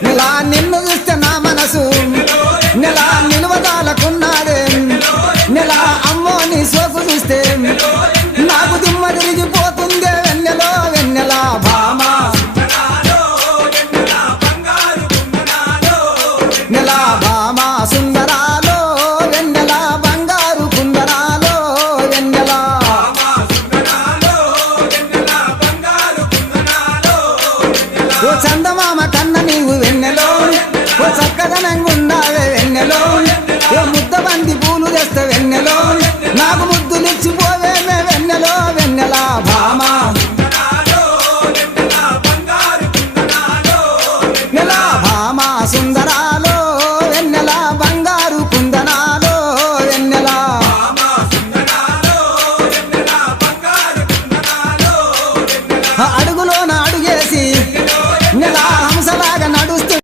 నెలా నిన్ను చూస్తే నా మనసు నెలా నిలువదాలకున్నాడే నెలా అమ్మో నీ సోకు చూస్తే నాకు దిమ్మ తిరిగిపోతుందే వెన్నెలో వెన్నెలా భామా నెలా భామా సుందరాలో వెన్నెలా బంగారు కుందరాలో వెన్నెలా ఓ చందమామ కన్న నీవు వెన్నెలో ఓ చక్కదనంగుండావే వెన్నెలో ఓ ముద్ద బంది పూలు తెస్తే వెన్నెలో నాకు ముద్దులిచ్చిపోవేమే వెన్నెలో వెన్నెలా భామా నెలా భామా సుందర